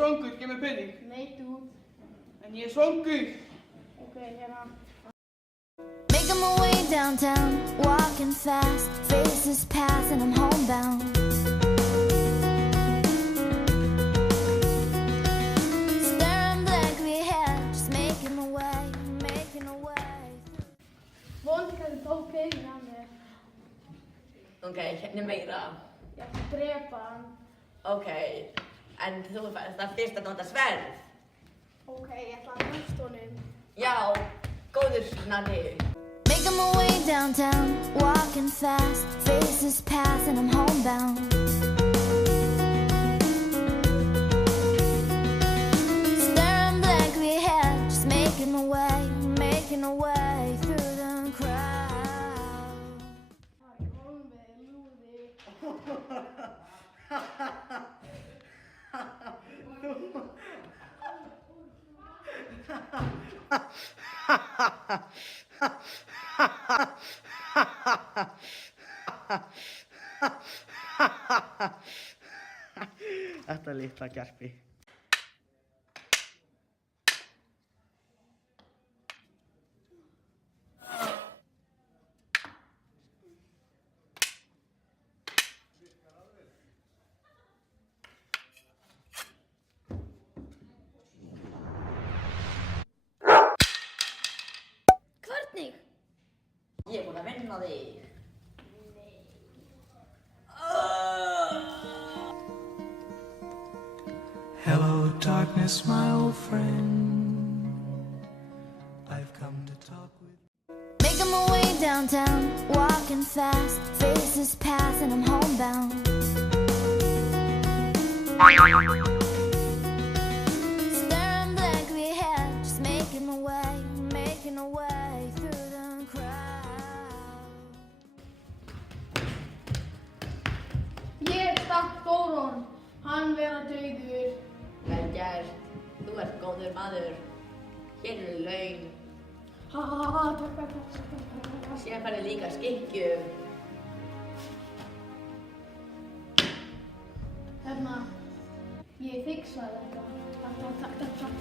svangur, gef mér pening. Nei, dude. En ég svangur. Ok, hérna. Making my way downtown, walking fast, faces pass and I'm homebound. Staring blankly ahead, just making my way, making my way. Vonandi kannski tók peningin af mér. Ok, hérna meira. Ég ætla að drepa hann. Ok, en þú þarf fyrst að nota sverð. Ok, ég ætla að næst honum. Já, góður snarri. Making my way downtown, walking fast, faces pass and I'm homebound. Staring blankly ahead, just making my way through the crowd. Kolmi, lúði. Þetta litla gerpi. Hvernig? Ég er búin að vinna þig. Hello, darkness, my old friend. I've come to talk with. Making my way downtown, walking fast, faces pass and I'm homebound. Staring blankly ahead, just making my way through the crowd. Ég stakk Þóron. Hann vera dauður. Vel gert. Þú ert góður maður. Hér eru laun. Ha ha ha, takk. Síðan færðu líka skikkju. Hérna, ég fiksaði þetta. Takk.